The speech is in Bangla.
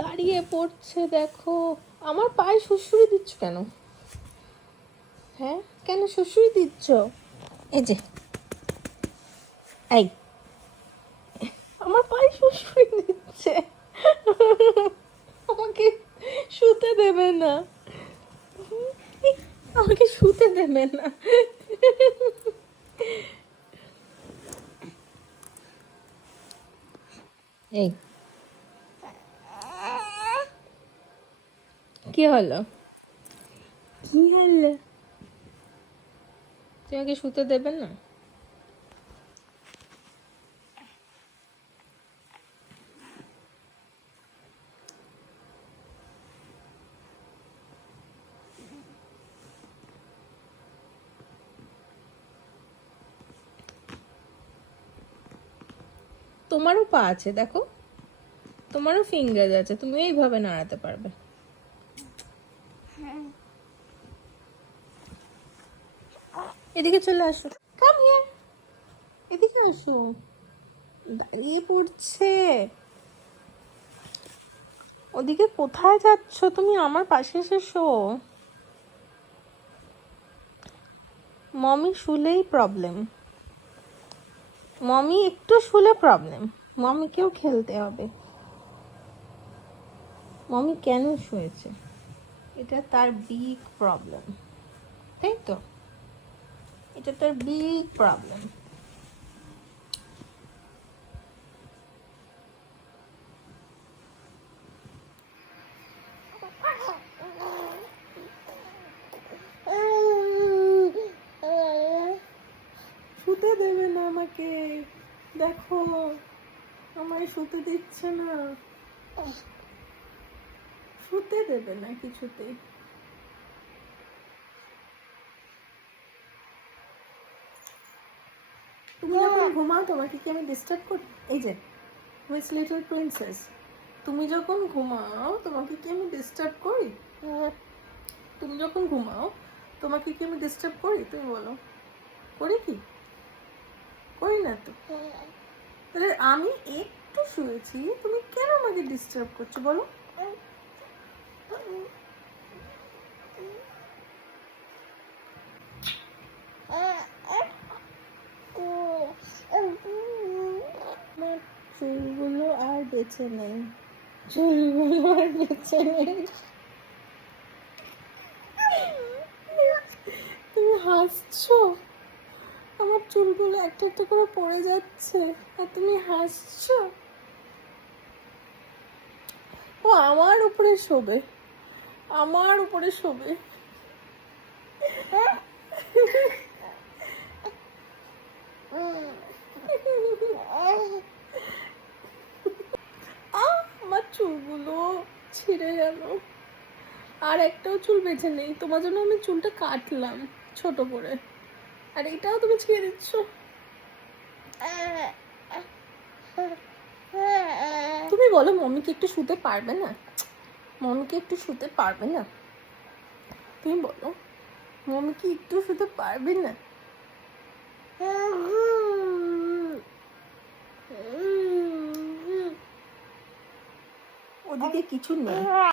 দাঁড়িয়ে পড়ছে দেখো। আমার পায়ে সুড়সুড়ি দিচ্ছ কেন? হ্যাঁ, কেন সুড়সুড়ি দিচ্ছ? এই যে, এই আমার পায়ে সুড়সুড়ি দিচ্ছে। আমাকে শুতে দেবে না, আমাকে শুতে দেবে না। এই কি হলো? কি হলো? তোমাকে শুতে দেবে না? তোমারও পা আছে দেখো, তোমারও ফিঙ্গার আছে, তুমি এইভাবে নাড়াতে পারবে। এদিকে চলে আসো, কাম হিয়ার, এদিকে আসো। দাঁড়িয়ে পড়ছে। ওদিকে কোথায় যাচ্ছ তুমি? আমার পাশে এসে শো। মমি শুলেই প্রবলেম, মমি একটু শুলে প্রবলেম। মমিকেও খেলতে হবে। মমি কেন শুয়েছে, এটা তার বিগ প্রবলেম, তাই তো? এটা তার বিগ প্রবলেম। শুতে দেবে না আমাকে, দেখো আমায় শুতে দিচ্ছে না, শুতে দেবে না কিছুতেই। তুমি যখন ঘুমাও তোমাকে কি আমি ডিস্টার্ব করি? এই যে হুইচ লিটল প্রিন্সেস, তুমি যখন ঘুমাও তোমাকে কি আমি ডিস্টার্ব করি? তুমি যখন ঘুমাও তোমাকে কি আমি ডিস্টার্ব করি? তুমি বলো, করি কি? করি না তো। তাহলে আমি একটু শুয়েছি, তুমি কেন আমাকে ডিস্টার্ব করছো বলো? আমার চুলগুলো আর বেঁচে নেই, চুলগুলো আর বেঁচে নেই। তুমি হাসছো, আমার চুলগুলো একটা একটা করে পড়ে যাচ্ছে আর তুমি হাসছো। ও আমার উপরে শোবে, আমার উপরে শোবে। আমার চুলগুলো ছিঁড়ে গেল, আর একটাও চুল বেঁচে নেই। তোমার জন্য আমি চুলটা কাটলাম ছোট করে, আর এটাও তুমি ছিঁড়ে দিচ্ছ। তুমি বলো মম্মিকে একটু শুতে পারবে না? মম্মিকে একটু শুতে পারবে না? তুমি বলো, মম্মি কি একটু শুতে পারবে না? ওদিকে কিছু নেই।